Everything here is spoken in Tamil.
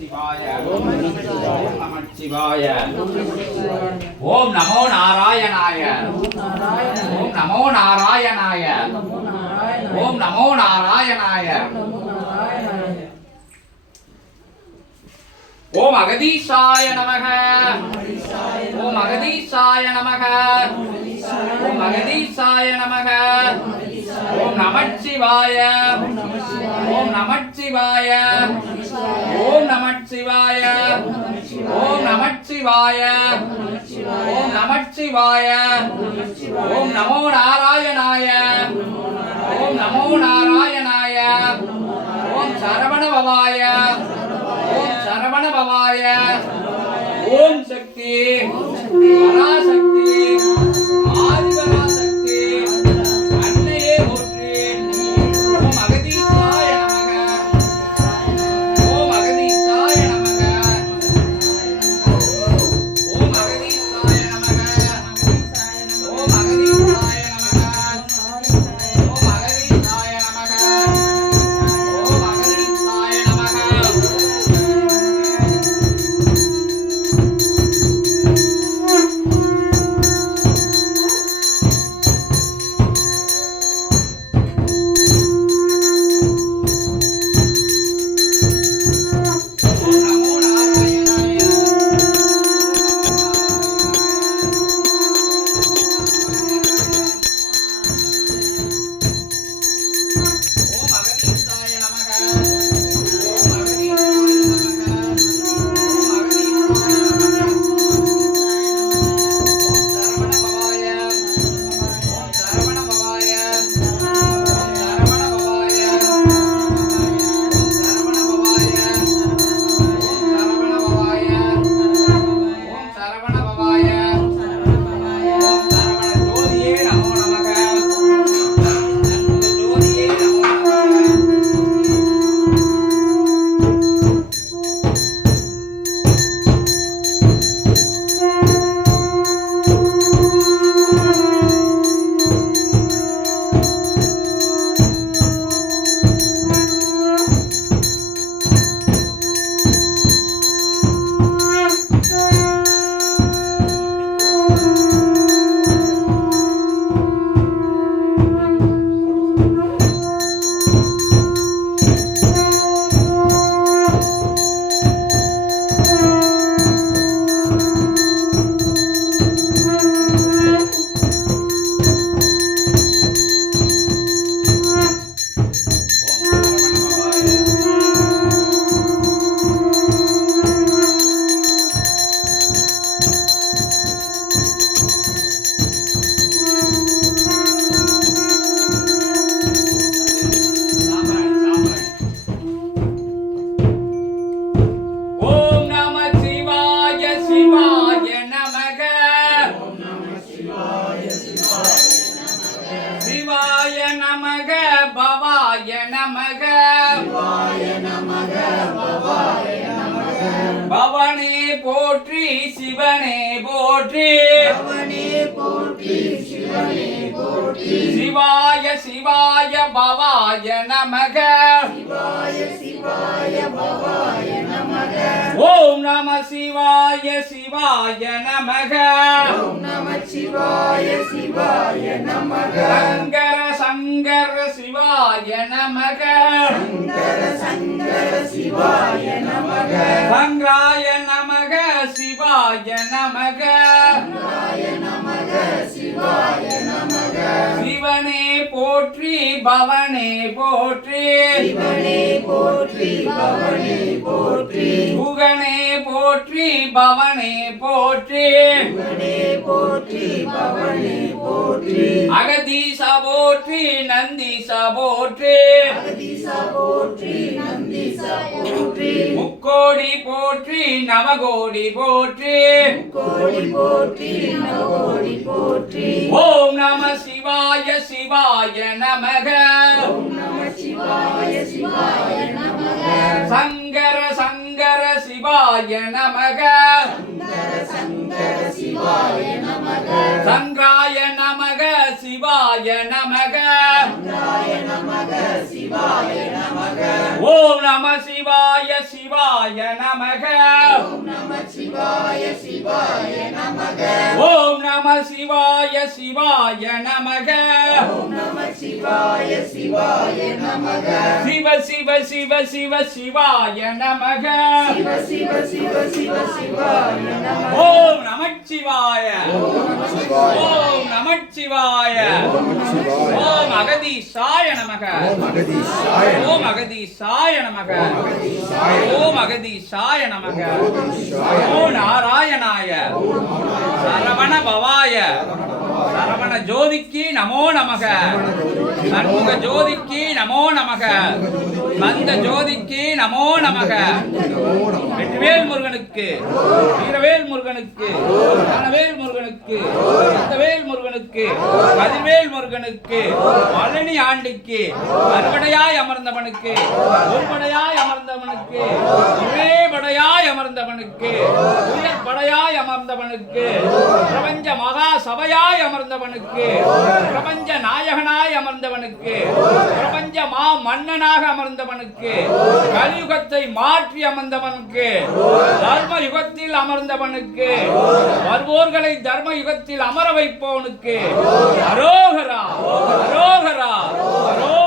சிவாய ஓம் நமச்சிவாய ஓம் நமோ நாராயணாய ஓம் நமோ நாராயணாய ஓம் நமோ நாராயணாய ஓம் அகதீசாய நமக ஓம் அகதீசாய நமக ஓம் அகதீசாய நமக ஓம் நமச்சிவாய ஓம் நமச்சிவாய ஓம் நமச்சிவாய ஓம் நமச்சிவாய ஓம் நமச்சிவாய ஓம் நமோ நாராயணாய ஓம் நமோ நாராயணாய ஓம் சரவண பவாய ஓம் சரவண பவாய ஓம் சக்தி பராசக்தி ஆதிபராசக்தி அன்னையே போற்றி ஓம் அகதீசாய நமக ஓம் அகதீசாய நமக ஓம் அகதீசாய நமக ஓம் அகதீசாய நமக ஓம் அகதீசாய நமக ஓம் அகதீசாய நமக பவனே போற்றி சிவனே போற்றி சிவாய சிவாய பவாய நமக ஓம் நம சிவாய சிவாய நமக சங்கர சங்கர சிவாய நமக சங்கராய நமக சிவாய நமக சிவனே போற்றி பவனே போற்றி குகனே போற்றி பவனே போற்றி அகதீச போற்றி நந்தீச போற்றி முக்கோடி போற்றி நவகோடி போற்றி ஓம் நம சிவாய சிவாய நமக சங்கர சங்கர சிவாய நமக சங்கராய நமக சிவாய நமக ஓம் நம சிவாய சிவாய நமக ஓம் நம சிவாய சிவாய நமக ஓம் நம சிவாய சிவாய நமக ஓம் நம சிவாய சிவாய நமக சிவ சிவ சிவ சிவ சிவாய நமக சிவ சிவ சிவ சிவ சிவாய நமக ஓம் நமச்சிவாய ஓம் நமச்சிவாய ஓம் அகதீசாய நமக ஓம் அகதீசாய நமக ஓம் அகதீசாய நமக ஓம் நாராயணாய சரவண பவாய சரவண ஜோதிக்கு நமோ நமக சண்முக ஜோதிக்கு நமோ நமக மந்த ஜோதிக்கு நமோ நமக வெற்றிவேல் முருகனுக்கு வீரவேல் முருகனுக்கு ஞானவேல் முருகனுக்கு சத்தவேல் முருகனுக்கு கதிர்வேல் முருகனுக்கு பழனி ஆண்டிக்கு அறுபடையாய் அமர்ந்தவனுக்கு ஒருபடையாய் அமர்ந்தவனுக்கு ஒரே படையாய் அமர்ந்தவனுக்கு உயர் படையாய் அமர்ந்தவனுக்கு பிரபஞ்ச மகா சபையாய் அமர்ந்தவனுக்கு பிரபஞ்ச நாயகனாய் அமர்ந்தவனுக்கு பிரபஞ்ச மா மன்னனாக அமர்ந்தவனுக்கு கலியுகத்தை மாற்றி அமர்ந்தவனுக்கு தர்ம யுகத்தில் அமர்ந்தவனுக்கு வருவோர்களை தர்ம யுகத்தில் அமர வைப்பவனுக்கு அரோகரா அரோகரா அரோகரா